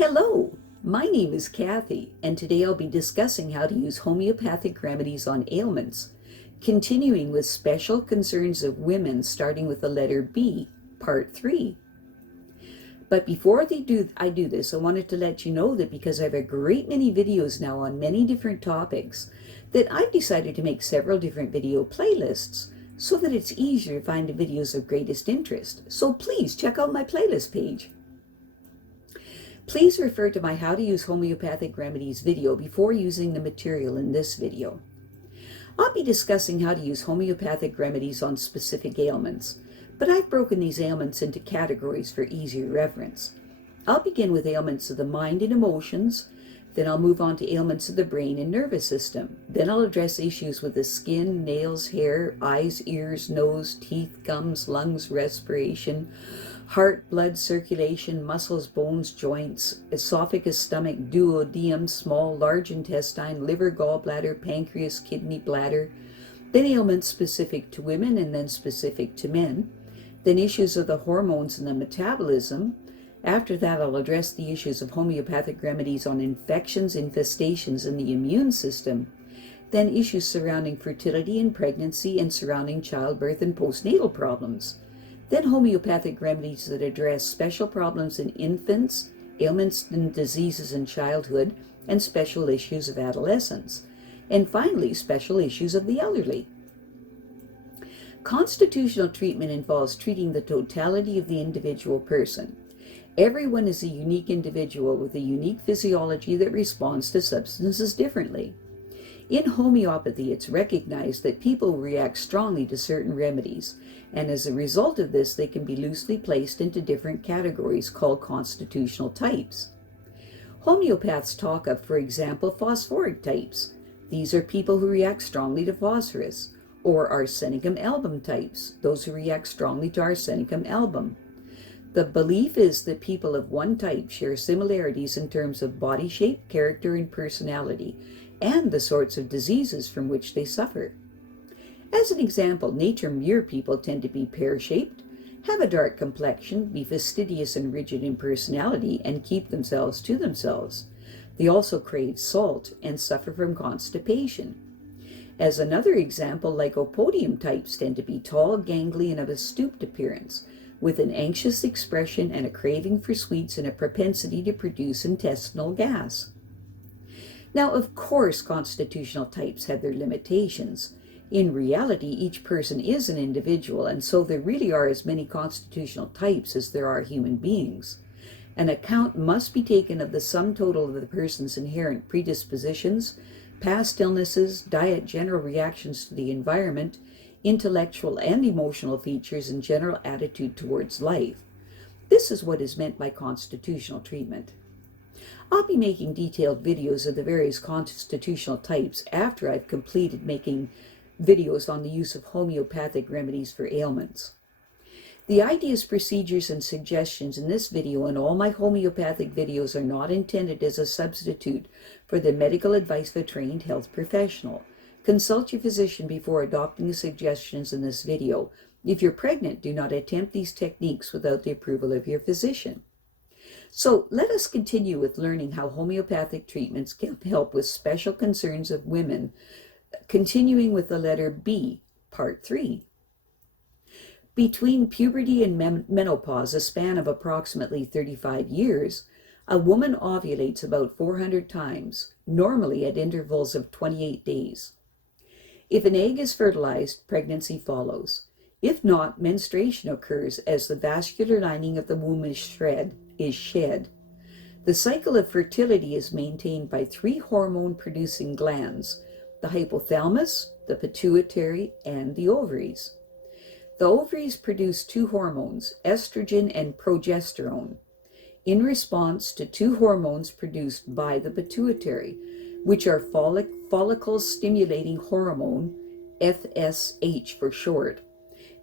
Hello, my name is Kathy, and today I'll be discussing how to use homeopathic remedies on ailments, continuing with special concerns of women, starting with the letter B, part 3. But before I do this, I wanted to let you know that because I have a great many videos now on many different topics, that I've decided to make several different video playlists so that it's easier to find the videos of greatest interest. So please check out my playlist page. Please refer to my How to Use Homeopathic Remedies video before using the material in this video. I'll be discussing how to use homeopathic remedies on specific ailments, but I've broken these ailments into categories for easier reference. I'll begin with ailments of the mind and emotions, then I'll move on to ailments of the brain and nervous system. Then I'll address issues with the skin, nails, hair, eyes, ears, nose, teeth, gums, lungs, respiration, heart, blood, circulation, muscles, bones, joints, esophagus, stomach, duodenum, small, large intestine, liver, gallbladder, pancreas, kidney, bladder. Then ailments specific to women and then specific to men. Then issues of the hormones and the metabolism. After that, I'll address the issues of homeopathic remedies on infections, infestations in the immune system. Then issues surrounding fertility and pregnancy and surrounding childbirth and postnatal problems. Then homeopathic remedies that address special problems in infants, ailments and diseases in childhood, and special issues of adolescence. And finally, special issues of the elderly. Constitutional treatment involves treating the totality of the individual person. Everyone is a unique individual with a unique physiology that responds to substances differently. In homeopathy, it's recognized that people react strongly to certain remedies, and as a result of this, they can be loosely placed into different categories called constitutional types. Homeopaths talk of, for example, phosphoric types. These are people who react strongly to phosphorus, or arsenicum album types, those who react strongly to arsenicum album. The belief is that people of one type share similarities in terms of body shape, character, and personality, and the sorts of diseases from which they suffer. As an example, Natrum Mur people tend to be pear-shaped, have a dark complexion, be fastidious and rigid in personality, and keep themselves to themselves. They also crave salt and suffer from constipation. As another example, lycopodium types tend to be tall, gangly, and of a stooped appearance, with an anxious expression and a craving for sweets and a propensity to produce intestinal gas. Now, of course, constitutional types have their limitations. In reality, each person is an individual, and so there really are as many constitutional types as there are human beings. An account must be taken of the sum total of the person's inherent predispositions, past illnesses, diet, general reactions to the environment, intellectual and emotional features, and general attitude towards life. This is what is meant by constitutional treatment. I'll be making detailed videos of the various constitutional types after I've completed making videos on the use of homeopathic remedies for ailments. The ideas, procedures, and suggestions in this video and all my homeopathic videos are not intended as a substitute for the medical advice of a trained health professional. Consult your physician before adopting the suggestions in this video. If you're pregnant, do not attempt these techniques without the approval of your physician. So let us continue with learning how homeopathic treatments can help with special concerns of women, continuing with the letter B, part 3. Between puberty and menopause, a span of approximately 35 years, a woman ovulates about 400 times, normally at intervals of 28 days. If an egg is fertilized, pregnancy follows. If not, menstruation occurs as the vascular lining of the womb is shed. The cycle of fertility is maintained by 3 hormone-producing glands, the hypothalamus, the pituitary, and the ovaries. The ovaries produce 2 hormones, estrogen and progesterone, in response to 2 hormones produced by the pituitary, which are follicle-stimulating hormone, FSH for short,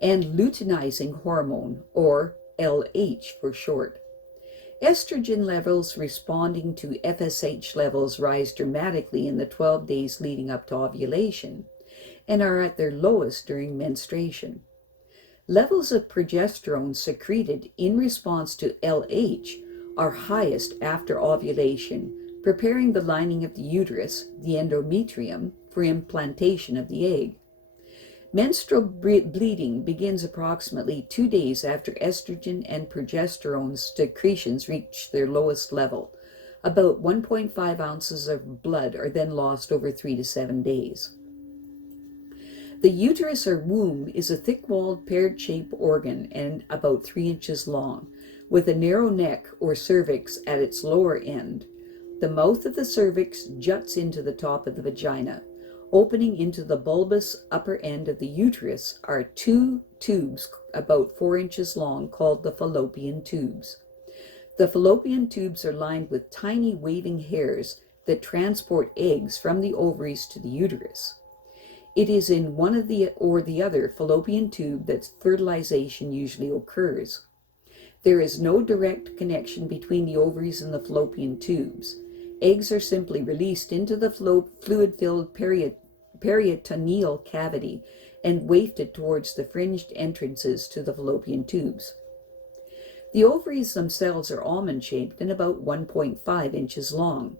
and luteinizing hormone, or LH for short. Estrogen levels responding to FSH levels rise dramatically in the 12 days leading up to ovulation and are at their lowest during menstruation. Levels of progesterone secreted in response to LH are highest after ovulation, preparing the lining of the uterus, the endometrium, for implantation of the egg. Menstrual bleeding begins approximately 2 days after estrogen and progesterone secretions reach their lowest level. About 1.5 ounces of blood are then lost over 3 to 7 days. The uterus or womb is a thick-walled, pear-shaped organ and about 3 inches long, with a narrow neck or cervix at its lower end. The mouth of the cervix juts into the top of the vagina. Opening into the bulbous upper end of the uterus are 2 tubes about 4 inches long called the fallopian tubes. The fallopian tubes are lined with tiny waving hairs that transport eggs from the ovaries to the uterus. It is in one of the or the other fallopian tube that fertilization usually occurs. There is no direct connection between the ovaries and the fallopian tubes. Eggs are simply released into the fluid-filled peritoneal cavity and wafted towards the fringed entrances to the fallopian tubes. The ovaries themselves are almond-shaped and about 1.5 inches long.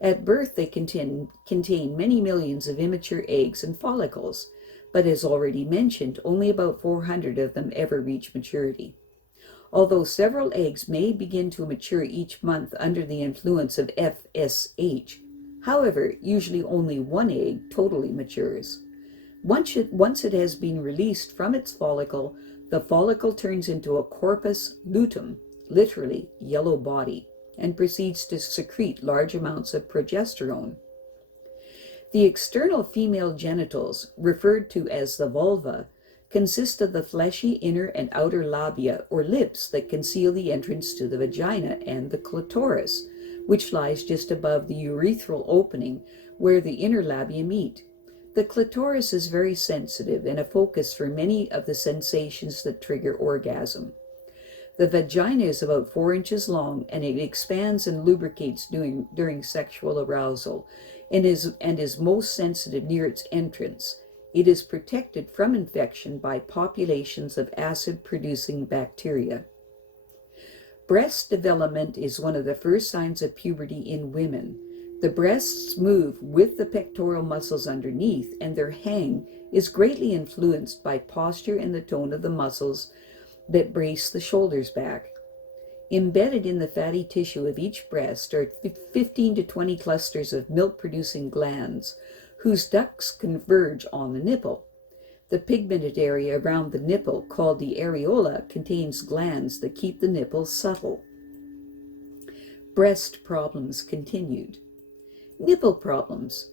At birth, they contain many millions of immature eggs and follicles, but as already mentioned, only about 400 of them ever reach maturity. Although several eggs may begin to mature each month under the influence of FSH, however, usually only one egg totally matures. Once it has been released from its follicle, the follicle turns into a corpus luteum, literally yellow body, and proceeds to secrete large amounts of progesterone. The external female genitals, referred to as the vulva, consist of the fleshy inner and outer labia or lips that conceal the entrance to the vagina, and the clitoris, which lies just above the urethral opening where the inner labia meet. The clitoris is very sensitive and a focus for many of the sensations that trigger orgasm. The vagina is about 4 inches long, and it expands and lubricates during sexual arousal and is most sensitive near its entrance. It is protected from infection by populations of acid-producing bacteria. Breast development is one of the first signs of puberty in women. The breasts move with the pectoral muscles underneath, and their hang is greatly influenced by posture and the tone of the muscles that brace the shoulders back. Embedded in the fatty tissue of each breast are 15 to 20 clusters of milk-producing glands, whose ducts converge on the nipple. The pigmented area around the nipple, called the areola, contains glands that keep the nipple supple. Breast problems continued. Nipple problems.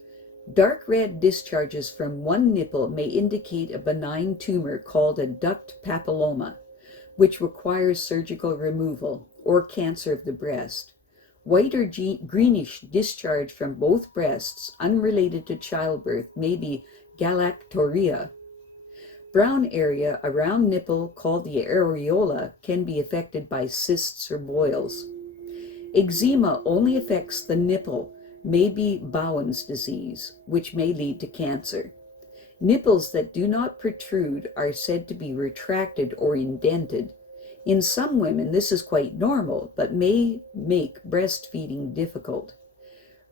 Dark red discharges from one nipple may indicate a benign tumor called a duct papilloma, which requires surgical removal, or cancer of the breast. White or greenish discharge from both breasts, unrelated to childbirth, may be galactorrhea. Brown area around nipple, called the areola, can be affected by cysts or boils. Eczema only affects the nipple, may be Bowen's disease, which may lead to cancer. Nipples that do not protrude are said to be retracted or indented. In some women, this is quite normal, but may make breastfeeding difficult.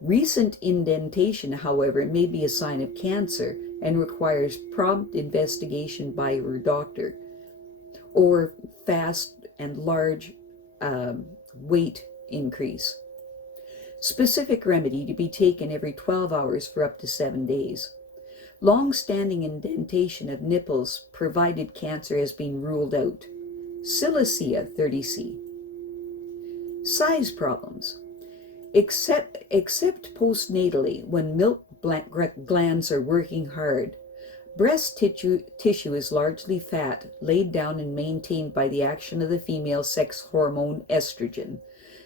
Recent indentation, however, may be a sign of cancer and requires prompt investigation by your doctor, or fast and large weight increase. Specific remedy to be taken every 12 hours for up to 7 days. Long-standing indentation of nipples provided cancer has been ruled out. Silicea 30C. Size problems. Except postnatally, when milk glands are working hard, breast tissue is largely fat, laid down and maintained by the action of the female sex hormone estrogen.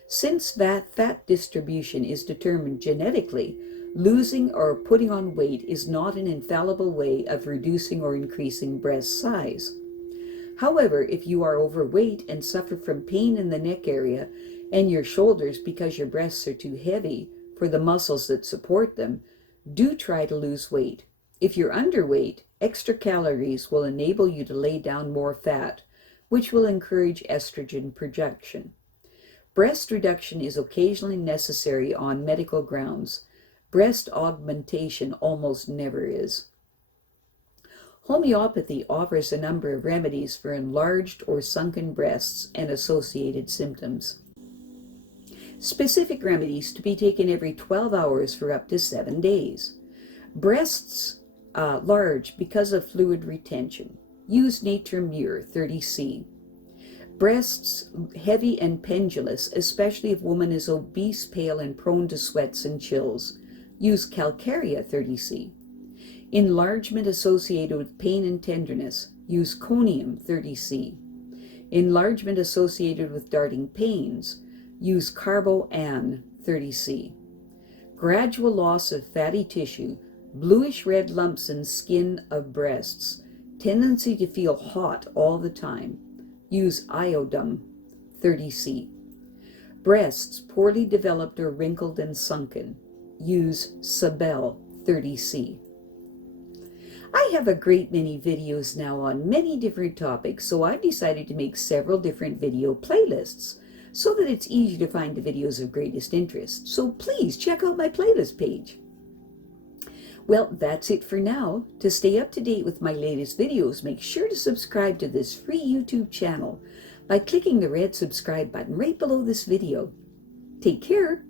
Since that fat distribution is determined genetically, losing or putting on weight is not an infallible way of reducing or increasing breast size. However, if you are overweight and suffer from pain in the neck area and your shoulders because your breasts are too heavy for the muscles that support them, do try to lose weight. If you're underweight, extra calories will enable you to lay down more fat, which will encourage estrogen production. Breast reduction is occasionally necessary on medical grounds. Breast augmentation almost never is. Homeopathy offers a number of remedies for enlarged or sunken breasts and associated symptoms. Specific remedies to be taken every 12 hours for up to 7 days. Breasts large because of fluid retention. Use Natrum Mur 30C. Breasts heavy and pendulous, especially if woman is obese, pale, and prone to sweats and chills. Use Calcarea 30C. Enlargement associated with pain and tenderness. Use Conium 30C. Enlargement associated with darting pains. Use Carbo 30C. Gradual loss of fatty tissue, bluish red lumps in skin of breasts, tendency to feel hot all the time. Use Iodum 30C. Breasts poorly developed or wrinkled and sunken. Use Sabal 30C. I have a great many videos now on many different topics, so I've decided to make several different video playlists so that it's easy to find the videos of greatest interest. So please check out my playlist page. Well, that's it for now. To stay up to date with my latest videos, make sure to subscribe to this free YouTube channel by clicking the red subscribe button right below this video. Take care.